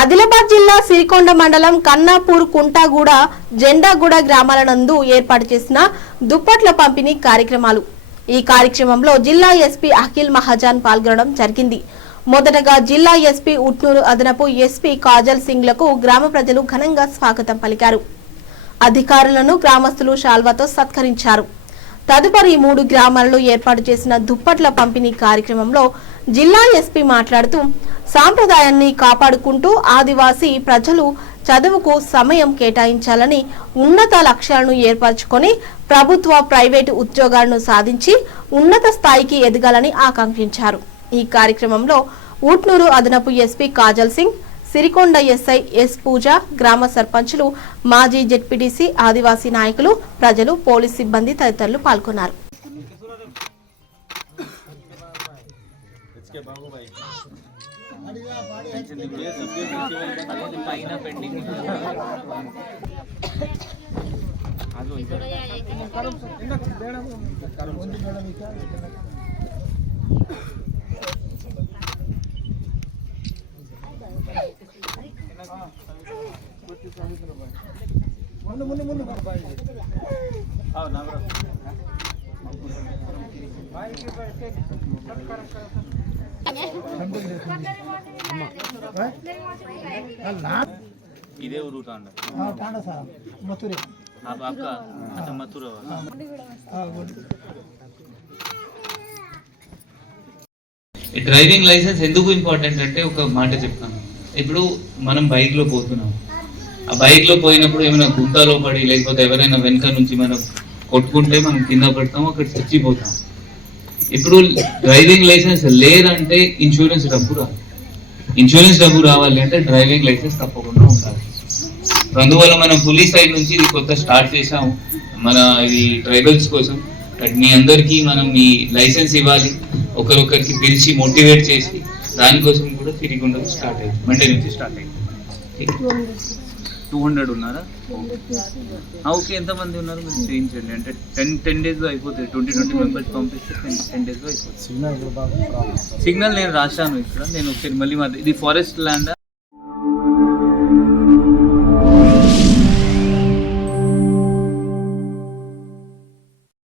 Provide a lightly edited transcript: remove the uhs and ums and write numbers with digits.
ఆదిలాబాద్ జిల్లా సిరికొండ మండలం కన్నాపూర్ కుంటాగూడ జెండాగూడ గ్రామాల నందు ఏర్పాటు చేసిన దుప్పట్ల పంపిణీ కార్యక్రమాలు. ఈ కార్యక్రమంలో జిల్లా ఎస్పీ అఖిల్ మహాజన్ పాల్గొనడం జరిగింది. మొదటగా జిల్లా ఎస్పీ ఉట్నూరు అదనపు ఎస్పీ కాజల్ సింగ్ లకు గ్రామ ప్రజలు ఘనంగా స్వాగతం పలికారు. అధికారులను గ్రామస్తులు శాల్వాతో సత్కరించారు. తదుపరి 3 గ్రామాలలో ఏర్పాటు చేసిన దుప్పట్ల పంపిణీ కార్యక్రమంలో జిల్లా ఎస్పీ మాట్లాడుతూ సాంప్రదాయాన్ని కాపాడుకుంటూ ఆదివాసీ ప్రజలు చదువుకు సమయం కేటాయించాలని, ఉన్నత లక్ష్యాలను ఏర్పరచుకొని ప్రభుత్వ ప్రైవేటు ఉద్యోగాలను సాధించి ఉన్నత స్థాయికి ఎదగాలని ఆకాంక్షించారు. ఈ కార్యక్రమంలో ఊట్నూరు అదనపు SP Kajal Singh, Sirikonda SI S Pooja, గ్రామ సర్పంచులు, మాజీ జెడ్పీటీసీ, ఆదివాసీ నాయకులు, ప్రజలు, పోలీస్ సిబ్బంది తదితరులు పాల్గొన్నారు. ఇదే ఊరు డ్రైవింగ్ లైసెన్స్ ఎందుకు ఇంపార్టెంట్ అంటే ఒక మాట చెప్తాను. ఇప్పుడు మనం బైక్ లో పోతున్నాం, ఆ బైక్ లో పోయినప్పుడు ఏమైనా గుంతలో పడి లేకపోతే ఎవరైనా వెనక నుంచి మనం కొట్టుకుంటే మనం కింద పడతాం, అక్కడ చచ్చిపోతాం. ఇప్పుడు డ్రైవింగ్ లైసెన్స్ లేదంటే ఇన్సూరెన్స్ డబ్బు రాదు. ఇన్సూరెన్స్ డబ్బు రావాలి అంటే డ్రైవింగ్ లైసెన్స్ తప్పకుండా ఉండాలి. అందువల్ల మనం పోలీస్ సైడ్ నుంచి ఇది కొత్త స్టార్ట్ చేసాము మన ఇది ట్రైబల్స్ కోసం. మీ అందరికీ మనం ఈ లైసెన్స్ ఇవ్వాలి, ఒకరొకరికి పిలిచి మోటివేట్ చేసి దానికోసం కూడా సిరికొండలో స్టార్ట్ అయింది. మండే నుంచి స్టార్ట్ అయింది. 200 ఉన్నారా? ఓకే, ఎంతమంది ఉన్నారు మీరు చేయించండి. అంటే 10 days లో అయిపోతుంది. 20 మెంబర్స్ పంపిస్తే 10 days లో అయిపోతుంది. సిగ్నల్ నేను రాశాను ఇక్కడ. నేను ఒకసారి మళ్ళీ ఇది ఫారెస్ట్ ల్యాండ్